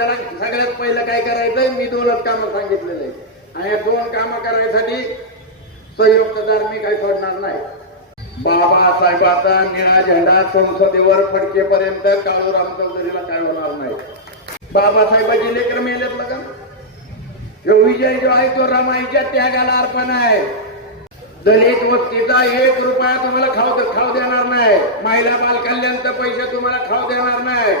आपल्याला सगळ्यात पहिलं काय करायचंय? मी दोनच कामं सांगितलेले आणि या दोन कामं करायसाठी संयुक्तदार मी काही सोडणार नाही. बाबासाहेबाचा निळा झेंडा संसदेवर फडकेपर्यंत काळू राम चौधरीला काय होणार नाही. बाबासाहेबाची लेकर मेलेत का? जो विजय जो आहे तो रमाईच्या त्यागाला अर्पण आहे. दलित वस्तीचा एक रुपया तुम्हाला खाऊ खाऊ देणार नाही. महिला बालकल्याणचे पैसे तुम्हाला खाऊ देणार नाही.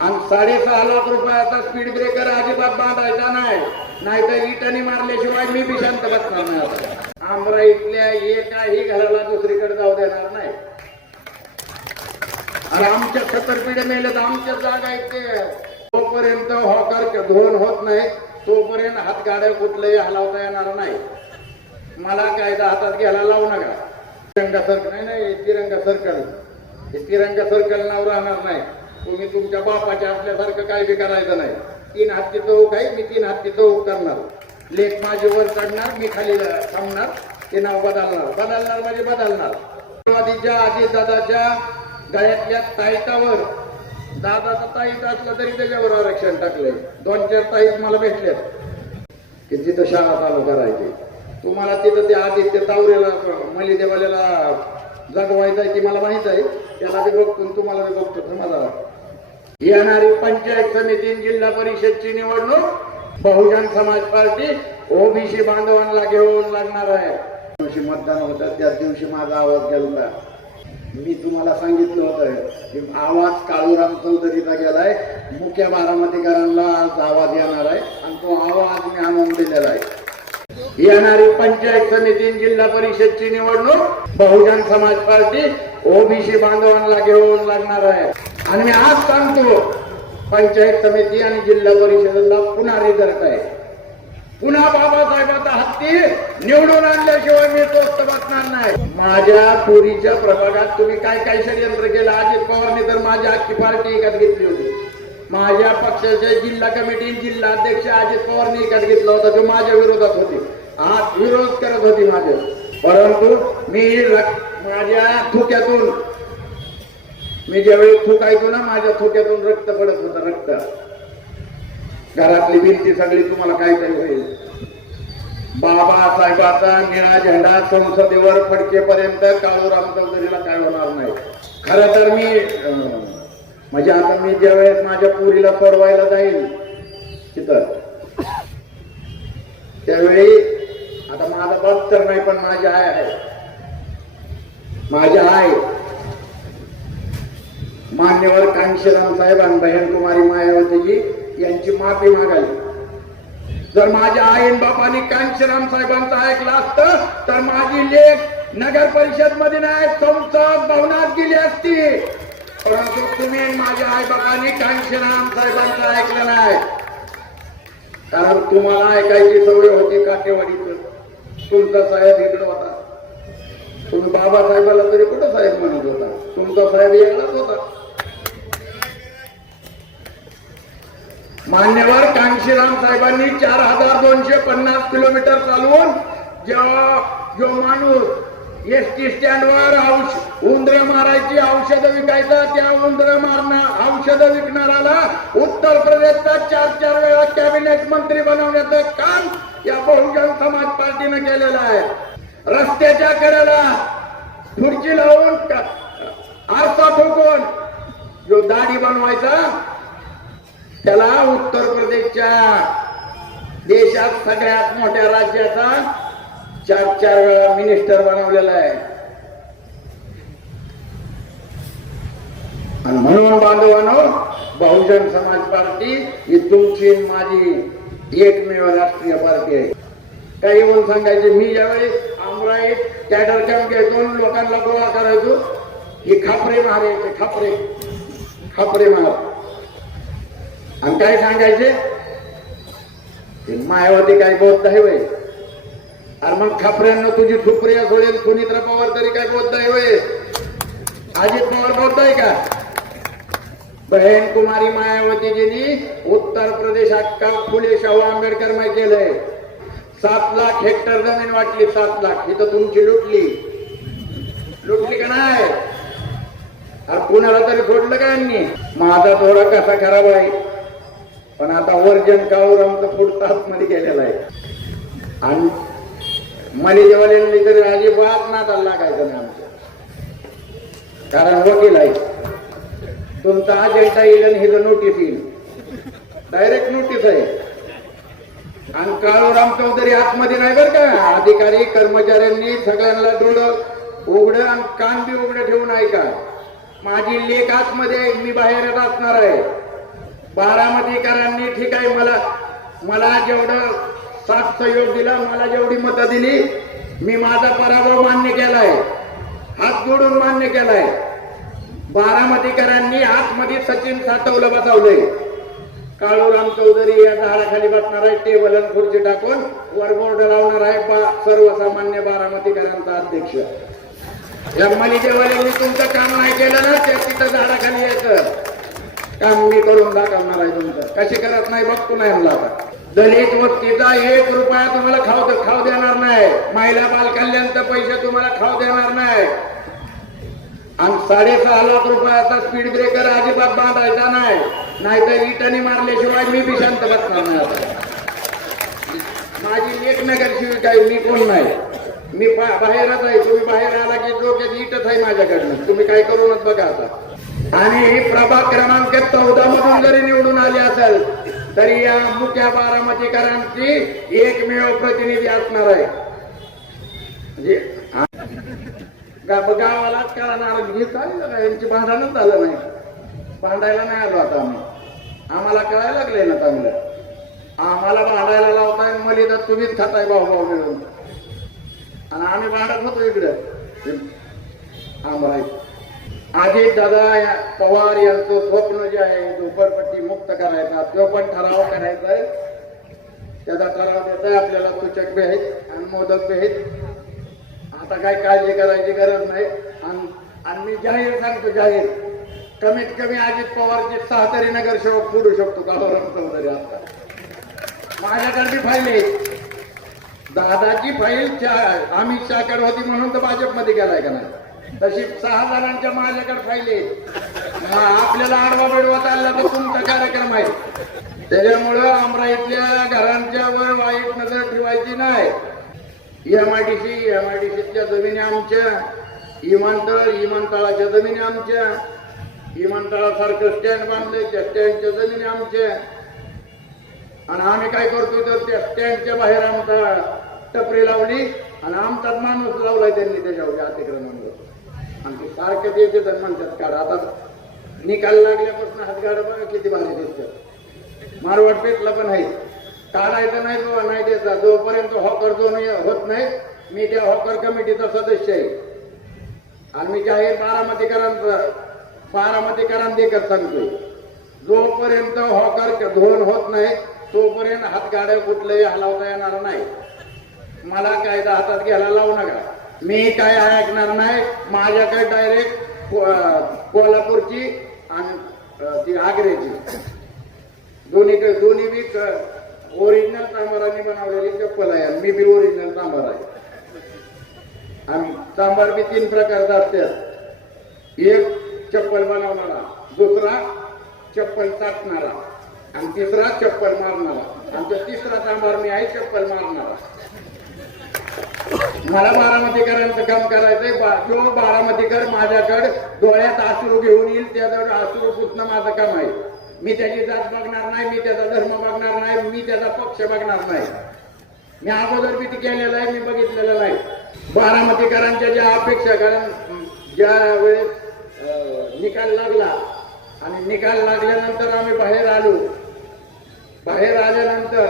आणि साडेसहा लाख रुपयाचा स्पीड ब्रेकर अजिबात बांधायचा नाही. नाहीतर इटाने मारल्याशिवाय मी बी शांत बसणार नाही आमरा इथल्या एकाही घराला दुसरीकडे जाऊ देणार नाही. आणि आमच्या छतरपिढे मेले तर आमच्या जागा इथे तोपर्यंत हॉकर धोन होत नाही. तोपर्यंत हातगाड्या कुठलंही हलवता येणार नाही. मला कायदा हातात घ्यायला लावू नका. तिरंगा सर्कल नाही नाही तिरंगा सर्कल तिरंगा सर्कल नाव राहणार नाही. तुम्ही तुमच्या बापाच्या असल्यासारखं काय बी करायचं नाही. तीन हत्ती चौक आहे मी तीन हत्ती चौक करणार. लेख माझे वर चढणार मी खाली थांबणार ते नाव बदलणार. बदलणार म्हणजे बदलणार. राष्ट्रवादीच्या अजितदादाच्या गळ्यातल्या ताईतावर दादाचा ताईत असलं तरी त्याच्यावर आरक्षण टाकलंय. दोन चार ताईत मला भेटल्यात. की जिथं शाळा चालू करायची. तुम्हाला तिथं ते आदित्य तावरेला मली देवाल्याला जगवायचं आहे ती मला माहीत आहे. त्याला बी बघतो तुम्हाला बी बघतो. तुम्हाला येणारी पंचायत समिती जिल्हा परिषदची निवडणूक बहुजन समाज पार्टी ओबीसी बांधवांना घेऊन लागणार आहे. दिवशी मतदान होतं त्याच दिवशी माझा आवाज गेला. मी तुम्हाला सांगितलं होतं की आवाज काळूराम चौधरीचा गेलाय. मुख्या बारामतीकरांना आज आवाज येणार आहे आणि तो आवाज मी आणून दिलेला आहे. येणारी पंचायत समिती जिल्हा परिषदची निवडणूक बहुजन समाज पार्टी ओबीसी बांधवांना घेऊन लागणार आहे. आणि मी आज सांगतो पंचायत समिती आणि जिल्हा परिषदेला पुन्हा रिझल्ट आहे. पुन्हा बाबासाहेबाचा हत्ती निवडून आणल्याशिवाय मी स्वस्त बसणार नाही. माझ्या पुरीच्या प्रभागात तुम्ही काय काय षडयंत्र केलं? अजित पवारने तर माझ्या अख्खी पार्टी एकात घेतली होती. माझ्या पक्षाच्या जिल्हा कमिटी जिल्हा अध्यक्ष अजित पवारने एकात घेतला होता तो माझ्या विरोधात होते. आज विरोध करत होती माझे. परंतु मी माझ्या थुक्यातून मी ज्यावेळी थुकायचो ना माझ्या थोक्यातून रक्त पडत होतं रक्त. घरातली भिंती सगळी तुम्हाला काय काय होईल बाबासाहेबाचा निळा झेंडा संसदेवर फडकेपर्यंत काळूराम चौधरीला काय होणार नाही. खर तर मी अं, म्हणजे आता मी ज्यावेळेस माझ्या पुरीला सोडवायला जाईल तिथं त्यावेळी आता माझा बाप तर नाही पण माझी आय आहे. माझी आय मान्यवर कांशीराम साहेब आणि बहन कुमारी मायावतीजी यांची माफी मागायची जर माझ्या आईन बापाने कांशीराम साहेबांचं ऐकलं असतं तर माझी लेख नगर परिषदमध्ये नाही संसद भवनात गेली असती. परंतु तुम्ही माझ्या आई बापाने कांशीराम साहेबांचं ऐकलं नाही. कारण तुम्हाला ऐकायची सवय होती काटेवाडीचं तुमचा साहेब इकडं होता. तुम्ही बाबासाहेबाला तरी कुठं साहेब म्हणत होता? तुमचा साहेब वेगळाच होता. मान्यवर कांशीराम साहेबांनी चार हजार दोनशे पन्नास किलोमीटर चालवून जेव्हा जो माणूस एस टी स्टँडवर औष उंदर मारायची औषधं विकायचा त्या उंदर मारणं औषधं विकणाऱ्याला उत्तर प्रदेशचा चार चार वेळा कॅबिनेट मंत्री बनवण्याचं काम या बहुजन समाज पार्टीनं केलेलं आहे. रस्त्याच्या कडेला खुर्ची लावून आरसा ठोकून जो दाढी बनवायचा त्याला उत्तर प्रदेशच्या देशात सगळ्यात मोठ्या राज्याचा चार चार वेळा मिनिस्टर बनवलेला आहे. आणि म्हणून बांधवानो बहुजन समाज पार्टी ही तुमची माझी एकमेव राष्ट्रीय पार्टी आहे. काही बोल सांगायचे मी ज्यावेळी आमराई कॅडर कॅम्प घ्यायचो लोकांना गोळा करायचो ही खापरे मारायचे खापरे खापरे मार आणि काय सांगायचे? ते मायावती काय बोलत आहे वय अरे मग खापऱ्यांना तुझी सुप्रिया सोडेल सुनित्रा पवार तरी काय बोलत आहे वय अजित पवार बोलताय आहे का? बहन कुमारी मायावतीजींनी उत्तर प्रदेश का फुले शाहू आंबेडकर माय केलंय. सात लाख हेक्टर जमीन वाटली सात लाख. इथं तुमची लुटली. लुटली का नाही? अरे कुणाला तरी सोडलं का यांनी? माझा थोडा कसा खराब आहे? पण आता वर्जन कावर आमचं पुढचा आतमध्ये गेलेला आहे. आणि मलिदेवाल्यांनी तरी अजिबात नादाला लागायचं नाही आमच्या. कारण वकील आहे. तुमचा अजेंडा येईल आणि हिचं नोटीस येईल. डायरेक्ट नोटीस आहे. आणि काळूराम चौधरी आतमध्ये नाही बरं का. अधिकारी कर्मचाऱ्यांनी सगळ्यांना डोळं उघडं आणि कान बी उघडं ठेवून ऐका. माझी लेख आतमध्ये आहे, मी बाहेरच असणार आहे. बारामतीकरांनी ठीक आहे मला मला जेवढं साथ सहयोग दिला मला जेवढी मतं दिली मी माझा पराभव मान्य केलाय. हात जोडून मान्य केलाय. बारामतीकरांनी आतमध्ये सचिन सातवलं बसवलंय. काळूराम चौधरी या झाडाखाली बसणार आहे टेबल आणि खुर्ची टाकून. वर बोर्ड लावणार आहे बा सर्वसामान्य बारामतीकरांचा अध्यक्ष. या मलिदेवाल्यांनी तुमचं काम नाही केलं ना त्या तिथं झाडाखाली यायचं. काम मी करून दाखवणार आहे तुमचं. कशी करत नाही बघतो नाही म्हणला आता. दलित वस्तीचा एक रुपया तुम्हाला खाऊ खाऊ देणार नाही. महिला बाल कल्याणचा पैसे तुम्हाला खाऊ देणार नाही. आणि साडेसहा लाख रुपयाचा स्पीड ब्रेकर अजिबात बांधायचा नाही. नाहीतर इटाने मारल्याशिवाय मी बी शांत बसणार नाही माझी एक नगरसेविका आहे मी कोण नाही. मी बाहेरच आहे. तुम्ही बाहेर आला की डोक्यात इटच आहे माझ्याकडनं. तुम्ही काय करूनच बघा आता. आणि प्रभाग क्रमांक चौदा मधून जरी निवडून आले असेल तरी या मुख्या बारामतीकरांची एकमेव प्रतिनिधी असणार आहे. म्हणजे गावालाच करणार हे का? यांची भांडणच झालं नाही. भांडायला नाही आलो आता आम्ही. आम्हाला कळायला लागले ना चांगलं. आम्हाला भांडायला लावताय मली तर तुम्हीच खाताय भाऊ भाऊ मिळून. आणि आम्ही भांडत होतो इकडं. आम्हाला अजित दादा या पवार यांचं स्वप्न जे आहे झोपडपट्टी मुक्त करायचा तो पण ठराव करायचा आहे. त्याचा ठराव देताय आपल्याला सूचक बी आहेत आणि मोदक बी आहेत आता काय काळजी करायची गरज नाही. आणि आणि मी जाहीर सांगतो जाहीर. कमीत कमी अजित पवारचे सहा तरी नगरसेवक फोडू शकतो गावाराम चौधरी आता? माझ्याकडे फाईल आहे. दादाची फाईल च्या- अमित शहाकडे होती म्हणून तर भाजपमध्ये गेलाय का नाही? तशी सहा जणांच्या माझ्याकडे फायले हा, आपल्याला आडवा बेडवा चालला तर तुमचा कार्यक्रम आहे. त्याच्यामुळं अमराईतल्या घरांच्या वर वाईट नजर ठेवायची नाही. एमआयडीसी एमआयडीसीच्या जमिनी आमच्या विमानतळ विमानतळाच्या जमिनी आमच्या विमानतळासारखं स्टँड बांधले त्या स्टँडच्या जमिनी आमच्या. आणि आम्ही काय करतोय तर त्या स्टँडच्या बाहेर आमचा टपरी लावली आणि आमचाच माणूस लावलाय त्यांनी त्याच्यावर अतिक्रमण आणि ते सारखे ते येते तर म्हणतात काढ. आता निकाल लागल्यापासून हातगाड बघा किती भारी दिसतात. मारवाड पेटला पण आहे. काढायचं नाही बाबा नाही द्यायचा. जोपर्यंत हॉकर जो नाही होत नाही मी त्या हॉकर कमिटीचा सदस्य आहे. आणि मी जाहीर बारामतीकरांचा बारामतीकरां देखत सांगतोय. जोपर्यंत हॉकर धोन होत नाही तोपर्यंत हातगाड्या कुठलंही हलावता येणार नाही. मला कायदा हातात घ्यायला लावू नका. मी काय ऐकणार नाही माझ्याकडे डायरेक्ट कोल्हापूरची आणि ती आग्र्याची दोन्ही दोन्ही बी ओरिजिनल तांबारांनी बनवलेली चप्पल आहे मी बी ओरिजिनल तांबार आहे. आणि तांबार बी तीन प्रकारचा असतात एक चप्पल बनवणारा दुसरा चप्पल चाटणारा आणि तिसरा चप्पल मारणारा. आमचा तिसरा तांबार मी आहे चप्पल मारणारा. मला बारामतीकरांचं काम करायचंय. बा- बारामतीकर माझ्याकडे डोळ्यात आसरू घेऊन येईल त्याजवळ आसरू पुसणं माझं काम आहे. मी त्याची जात बघणार नाही मी त्याचा धर्म बघणार नाही मी त्याचा पक्ष बघणार नाही. मी अगोदर मी केलेलं आहे मी बघितलेलं नाही. बारामतीकरांच्या ज्या अपेक्षा कारण ज्या वेळेस अं, निकाल लागला आणि निकाल लागल्यानंतर आम्ही बाहेर आलो. बाहेर आल्यानंतर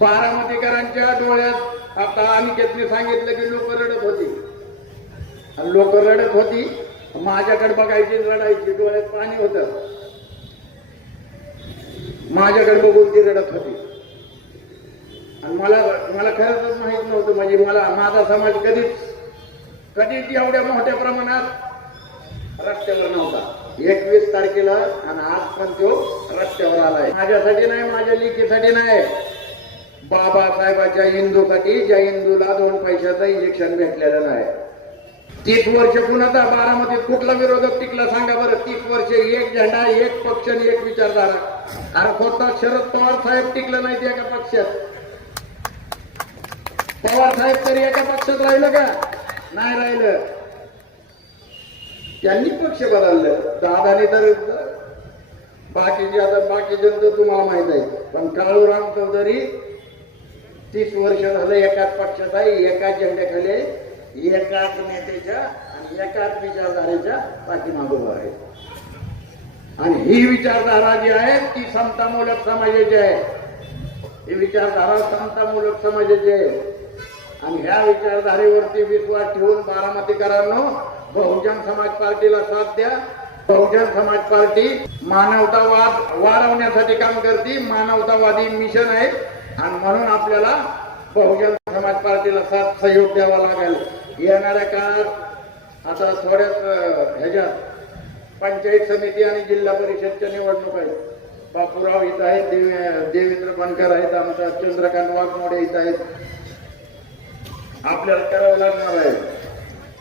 बारामतीकरांच्या डोळ्यात आता अनिकेतने सांगितलं की लोक रडत होती. लोक रडत होती माझ्याकडे बघायची रडायची डोळ्यात पाणी होतं. माझ्याकडे बघून ती रडत होती. आणि मला मला खरंच माहीत नव्हतं म्हणजे मला माझा समाज कधीच कधीच एवढ्या मोठ्या प्रमाणात रस्त्यावर नव्हता. एकवीस तारखेला आणि आज पण तो रस्त्यावर आलाय. माझ्यासाठी नाही माझ्या लेकीसाठी नाही. बाबासाहेबाच्या हिंदूसाठी ज्या हिंदूला दोन पैशाचं इंजेक्शन भेटलेलं नाही. तीस वर्ष पुन्हा बारामतीत कुठला विरोधक टिकला सांगा बरं. तीस वर्ष एक झेंडा एक पक्ष आणि एक विचारधारा. अरे स्वतः शरद पवार साहेब टिकलं नाही ते एका पक्षात. पवार साहेब तरी एका पक्षात राहिलं का? नाही राहिलं. त्यांनी पक्ष बदललं. दादाने तर बाकीचे आता बाकीचे तर तुम्हाला माहीत आहे. पण काळूराम चौधरी तीस वर्ष झालं एकाच पक्षात आहे एकाच झेंड्याखाली आहे, एकाच नेत्याच्या आणि एकाच विचारधारेच्या पाठीमागोबा आहे. आणि ही विचारधारा जी आहे ती समतामूलक समाजाची आहे. ही विचारधारा समतामूलक समाजाची आहे. आणि ह्या विचारधारेवरती विश्वास ठेवून बारामतीकरांनो बहुजन समाज पार्टीला साथ द्या. बहुजन समाज पार्टी मानवतावाद वाढवण्यासाठी काम करते. मानवतावादी मिशन आहे. आणि म्हणून आपल्याला बहुजन समाज पार्टीला साथ सहयोग द्यावा लागेल. येणाऱ्या काळात आता थोड्याच ह्याच्यात पंचायत समिती आणि जिल्हा परिषदच्या निवडणूक आहेत. बापूराव इथं आहेत देव- देवेंद्र बनकर आहेत आमचा चंद्रकांत वाघमोडे इथं आहेत. आपल्याला करावं लागणार आहे.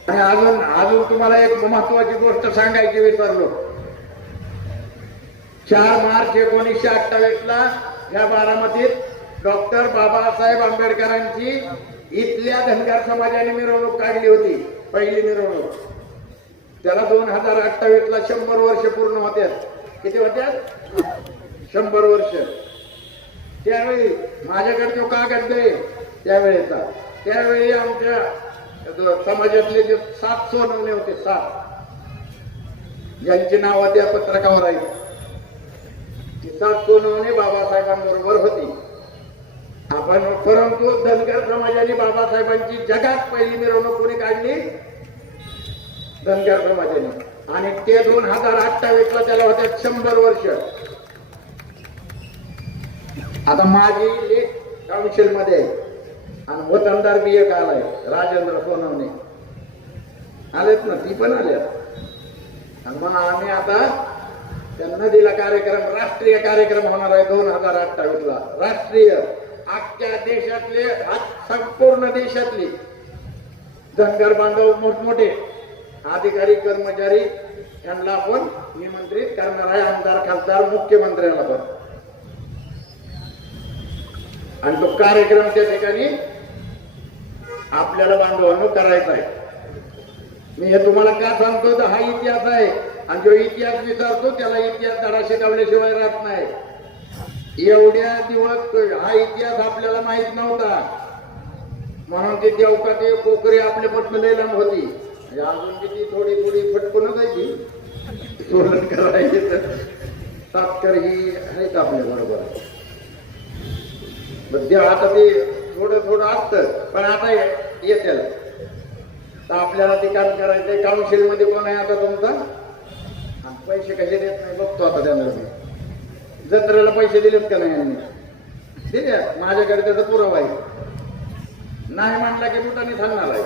आणि अजून अजून तुम्हाला एक महत्वाची गोष्ट सांगायची विसरलो. चार मार्च एकोणीसशे अठ्ठावीस ला या बारामतीत डॉक्टर बाबासाहेब आंबेडकरांची इथल्या धनगर समाजाने मिरवणूक काढली होती पहिली मिरवणूक. त्याला दोन हजार अठ्ठावीस ला शंभर वर्ष पूर्ण होत्यात किती होत्यात शंभर वर्ष. त्यावेळी माझ्याकडे तो कागद दे त्यावेळेचा. त्यावेळी आमच्या समाजातले जे सात सोनवणे होते सात. ज्यांची नावं त्या पत्रकावर आहेत. ती सात सोनवणे बाबासाहेबांबरोबर होती. आपण परंतु धनगर समाजाने बाबासाहेबांची जगात पहिली मिरवणूक कोणी काढली? धनगर समाजाने. आणि ते दोन हजार अठ्ठावीस ला त्याला होते शंभर वर्ष. आता माझी लेख काउन्सिलमध्ये आहे. आणि वतनदार बी एक आलाय राजेंद्र सोनवणे. आलेत ना ती पण आल्या आणि मग आम्ही आता त्यांना दिला कार्यक्रम राष्ट्रीय कार्यक्रम होणार आहे दोन हजार अठ्ठावीस ला राष्ट्रीय. आजच्या देशातले आज संपूर्ण देशातले धनगर बांधव मोठमोठे अधिकारी कर्मचारी यांना आपण निमंत्रित करणार आहे. आमदार खासदार मुख्यमंत्र्याला पण. आणि तो कार्यक्रम त्या ठिकाणी आपल्याला बांधवांनो करायचा आहे. मी हे तुम्हाला का सांगतो? तर हा इतिहास आहे. आणि जो इतिहास विचारतो त्याला इतिहास धडा शिकवल्याशिवाय राहत नाही. एवढ्या दिवस हा इतिहास आपल्याला माहीत नव्हता. म्हणून ते देवका ते कोकरी आपले पटन लैलाम होती. म्हणजे अजून किती थोडी थोडी फटकून जायची सोलन करायची तर सातकर ही आहेत आपल्या बरोबर. पण ते आता ते थोडं थोडं असतं. पण आता येते तर आपल्याला ते काम करायचंय. काउन्सिलमध्ये कोण आहे आता तुमचा? आणि पैसे कसे देत नाही? बघतो आता त्यांना मी. जत्रेला पैसे दिलेत का नाही यांनी? दिले माझ्याकडे त्याचा पुरावा आहे. नाही म्हटला की मुठाने थांबणार आहे?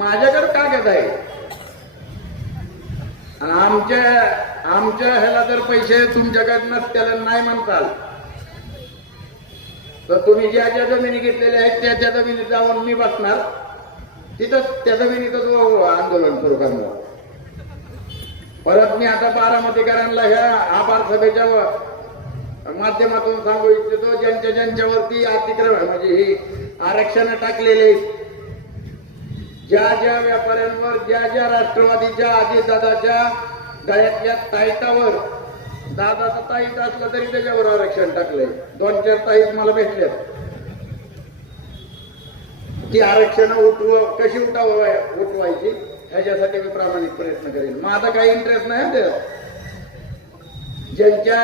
माझ्याकडे कागद आहे. आमच्या आमच्या ह्याला जर पैसे तुमच्याकडनं त्याला नाही म्हणताल तर तुम्ही ज्या ज्या जमिनी घेतलेल्या आहेत त्या त्या जमिनीत जाऊन मी बसणार. तिथंच त्या जमिनीतच आंदोलन सुरू करणार. परत मी आता बारामतीकरांना ह्या आभार सभेच्या माध्यमातून सांगू इच्छितो ज्यांच्या ज्यांच्यावरती अतिक्रमण म्हणजे ही आरक्षण टाकलेले ज्या ज्या व्यापाऱ्यांवर ज्या ज्या राष्ट्रवादीच्या अजितदादाच्या गळ्यातल्या ताईतावर दादाचा ताईत असलं तरी त्याच्यावर आरक्षण टाकलंय. दोन चार ताईत मला भेटल्यात. ती आरक्षण उठव कशी उठाव उठवायची? ह्याच्यासाठी मी प्रामाणिक प्रयत्न करेन. माझा काही इंटरेस्ट नाही हं ज्यांच्या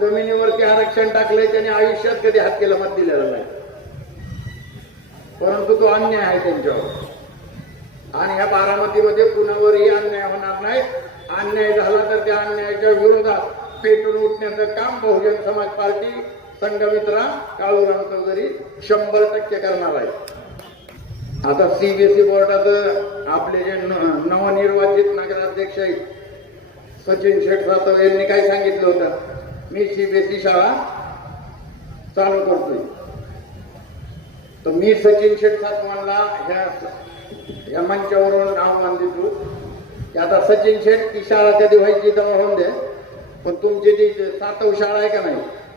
जमिनीवरती आरक्षण टाकलंय त्यांनी आयुष्यात कधी हात केला मत दिलेला नाही. परंतु तो अन्याय आहे त्यांच्यावर. आणि ह्या बारामतीमध्ये कुणावरही अन्याय होणार नाही. अन्याय झाला तर त्या अन्यायाच्या विरोधात पेटून उठण्याचं काम बहुजन समाज पार्टी संघमित्रा काळूराम चौधरी शंभर टक्के करणार आहे. आता सीबीएसई बोर्डाचं आपले जे न- नवनिर्वाचित नगराध्यक्ष आहेत सचिन शेठ सातव यांनी काय सांगितलं होतं? मी सीबीएसई शाळा चालू करतोय. तर मी सचिन शेठ सातवांना ह्या या मंचावरून आव्हान देतो की आता सचिन शेठ ती शाळा कधी व्हायची तेव्हा होऊन दे पण तुमची जी सातव शाळा आहे का नाही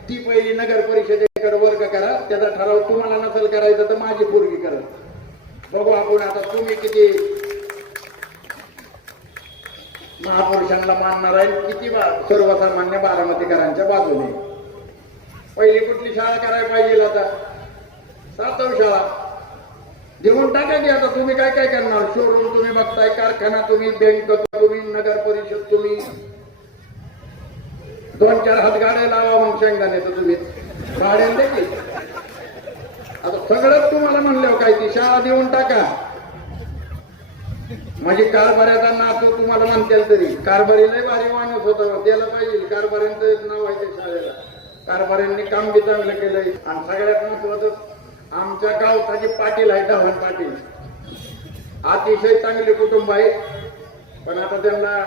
ती पहिली नगर परिषदेकडे वर्ग करा त्याचा ठराव तुम्हाला नसेल करायचं तर माझी पूर्वी करा. बघू आपण आता तुम्ही किती महापुरुषांना मानणार आहे किती सर्वसामान्य बारामतीकरांच्या बाजूने. पहिली कुठली शाळा करायला पाहिजे आता? सातव शाळा. देऊन टाका की आता तुम्ही काय काय करणार? शोरूम तुम्ही बघताय कारखाना तुम्ही बँक तुम्ही नगर परिषद तुम्ही. दोन चार हात गाड्या लावा मग शेंगदाण्याचं तुम्ही. गाड्या देखील आता सगळंच तुम्हाला इशारा देऊन टाका. म्हणजे कारभाऱ्याचा नातो तुम्हाला म्हणतील तरी कारभारी लय भारी माणूस होता त्याला पाहिजे. कारभाऱ्यांचं नाव आहे त्या शाळेला. कारभाऱ्यांनी काम बी चांगलं केलंय. आणि सगळ्यात महत्वाचं आमच्या गावताचे पाटील आहे धावण पाटील अतिशय चांगले कुटुंब आहे. पण आता त्यांना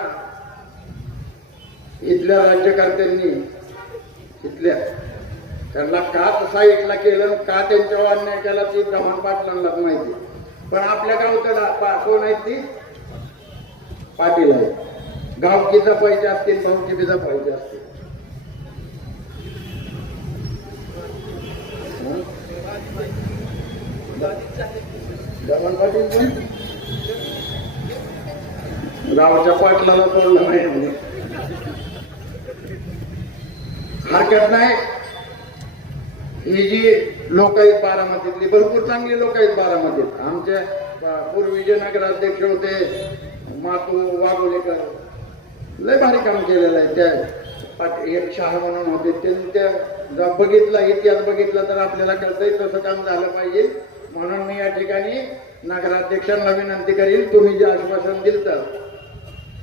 इथल्या राज्यकर्त्यांनी इथल्या त्यांना का तसा एकला केलं का त्यांच्यावर अन्याय केला ती धावण पाटलांनाच माहिती पण आपल्या गावचं कोण आहेत ती? पाटील आहे. गावकी जपायचे असतील भाऊकी बी जपायचे असतील पाटील गावच्या पाटलाला तोडलं नाही हरकत नाही. ही जी लोक आहेत बारामतीतली भरपूर चांगली लोक आहेत बारामतीत. आमचे पूर्वीचे नगराध्यक्ष होते मातू वाघोलेकर लय भारी काम केलेलं आहे. त्या एक शाह म्हणून होते त्यांनी त्या जर बघितला इतिहास बघितला तर आपल्याला कळतंय तसं काम झालं पाहिजे. म्हणून मी या ठिकाणी नगराध्यक्षांना विनंती करील तुम्ही जे आश्वासन दिलं तर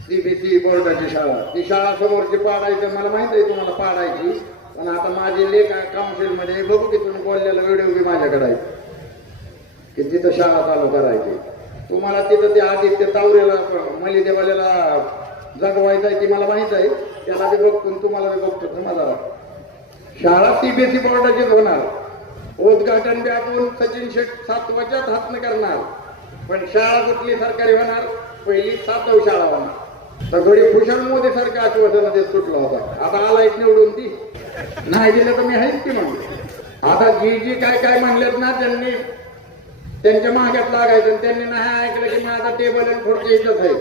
सीबीसी बोर्डाची शाळा ती शाळा समोरची पाडायचं मला माहीत आहे तुम्हाला पाडायची. पण आता माझे लेख काउन्सिलमध्ये बघू की तुम्ही बोललेला व्हिडिओ बी माझ्याकडे आहे. की तिथं शाळा चालू करायची. तुम्हाला तिथं ते आदित्य तावरेला मलिदेवाल्याला जगवायचं आहे ती मला माहीत आहे. त्याला बी बघतो तुम्हाला बी बघतो. थांबा शाळा सीबीएसई बोर्डाचीच होणार. उद्घाटन बी आपण सचिन शेठ सातवाच्याच हातनं करणार. पण शाळा कुठली सरकारी होणार? पहिली सातव शाळा होणार. तर गडी कुशल मोदी सारखं आश्वासनामध्ये सुटला होता. आता आला एक निवडून ती. नाही दिलं तर मी आहेच की म्हणतो आता जी जी काय काय म्हणलेत ना त्यांनी त्यांच्या माग्यात लागायचं. आणि त्यांनी नाही ऐकलं की मी आता टेबल आणि खुर्ची इथंच आहे.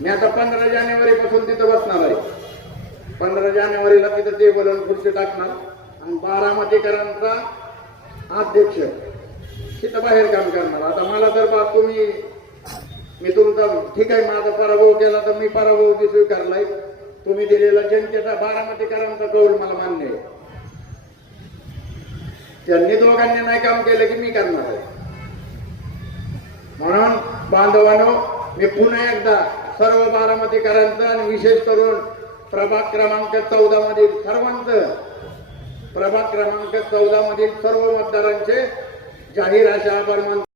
मी आता पंधरा जानेवारी पासून तिथं बसणार आहे. पंधरा जानेवारीला तिथं टेबल आणि खुर्ची टाकणार. आणि बारामतीकरांचा अध्यक्ष तिथं बाहेर काम करणार. आता मला तर बाप तुम्ही मी तुमचा ठीक आहे माझा पराभव केला तर मी पराभव स्वीकारलाय. तुम्ही दिलेला जनतेचा बारामतीकरांचा कौल मला मान्य आहे. त्यांनी दोघांनी नाही काम केलं की मी करणार आहे. म्हणून बांधवानो मी पुन्हा एकदा सर्व बारामतीकरांचं आणि विशेष करून प्रभाग क्रमांक चौदा मधील सर्वांचं प्रभाग क्रमांक चौदा मधील सर्व मतदारांचे जाहीर अशा आभार मानतो.